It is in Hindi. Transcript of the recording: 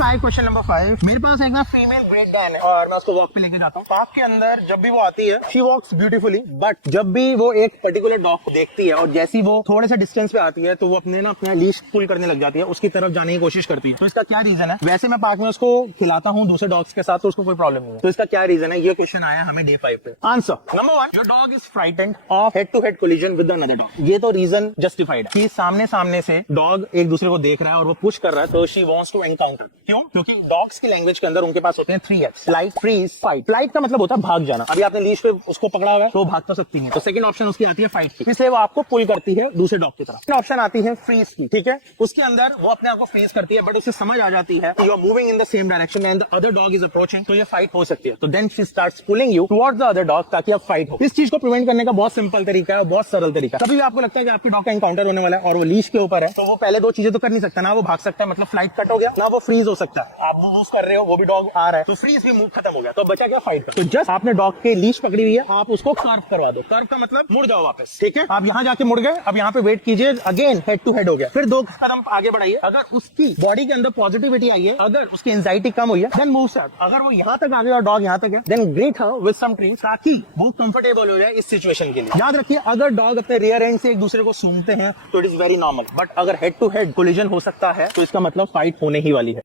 लेट्स आए क्वेश्चन नंबर 5। मेरे पास एक ना फीमेल ग्रेट डैन है और मैं उसको वॉक पे लेके जाता हूँ। पार्क के अंदर जब भी वो आती है शी वॉक्स ब्यूटीफुली, बट जब भी वो एक पर्टिकुलर डॉग को देखती है और जैसी वो थोड़े से डिस्टेंस पे आती है तो वो अपना लीश पुल करने लग जाती है, उसकी तरफ जाने की कोशिश करती है। तो इसका क्या रीजन है? वैसे मैं पार्क में उसको खिलाता हूँ दूसरे डॉग्स के साथ तो उसको कोई प्रॉब्लम नहीं है, तो इसका क्या रीजन है? ये क्वेश्चन आया हमें डे 5 पे। Answer number 1, your dog is frightened of head to head collision with another dog. ये तो रीजन जस्टिफाइड है कि सामने से डॉग एक दूसरे को देख रहा है और वो पुश कर रहा है, तो शी वांट्स टू एनकाउंटर। क्यों? क्योंकि डॉग्स की लैंग्वेज के अंदर उनके पास होते हैं 3 Fs, flight, freeze, fight. Flight का मतलब होता है भाग जाना। अभी आपने लीश पे उसको पकड़ा हुआ है तो भाग तो सकती है, तो सेकंड ऑप्शन उसकी आती है फाइट की, इसलिए वो आपको पुल करती है दूसरे डॉग की तरफ। सेकंड ऑप्शन आती है फ्रीज की, ठीक है, उसके अंदर वो अपने आप को फ्रीज करती है, बट उसे समझ आ जाती है you are moving in the same direction and the other dog is approaching, तो ये फाइट हो सकती है। तो then she starts pulling you towards the other dog ताकि अब फाइट हो। इस चीज को प्रिवेंट करने का बहुत सिंपल तरीका है, बहुत सरल तरीका है। कभी भी आपको लगता है कि आपके डॉग का एनकाउंटर होने वाला है और वो लीश के ऊपर है, तो वो पहले 2 चीजें तो कर नहीं सकता ना, वो भाग सकता है मतलब फ्लाइट कट हो गया, ना वो फ्रीज हो सकता है। आप मूव कर रहे हो, वो भी डॉग आ रहा है, तो फ्रीज भी मूव खत्म हो गया, तो बचा क्या? फाइट का। तो जस्ट आपने डॉग के लीश पकड़ी हुई है, आप उसको कर्व करवा दो। कर्व का मतलब मुड़ जाओ वापस, ठीक है। आप यहाँ जाके मुड़ गए, अब यहाँ पे वेट कीजिए, अगेन हेड टू हेड हो गया, फिर 2 कदम आगे बढ़ाइए। अगर उसकी बॉडी के अंदर पॉजिटिविटी आई है, अगर उसकी एंजाइटी कम हुई है, देन मूव स्टार्ट। अगर वो यहाँ तक आ गया और डॉग यहाँ तक है, then greet her with some treat ताकि वो कंफर्टेबल हो जाए इस सिचुएशन के लिए। याद रखिए, अगर डॉग अपने रियर एंड से एक दूसरे को सूंघते हैं तो it is very normal, but अगर हेड टू हेड कोलिजन हो सकता है तो इसका मतलब फाइट होने ही वाली है।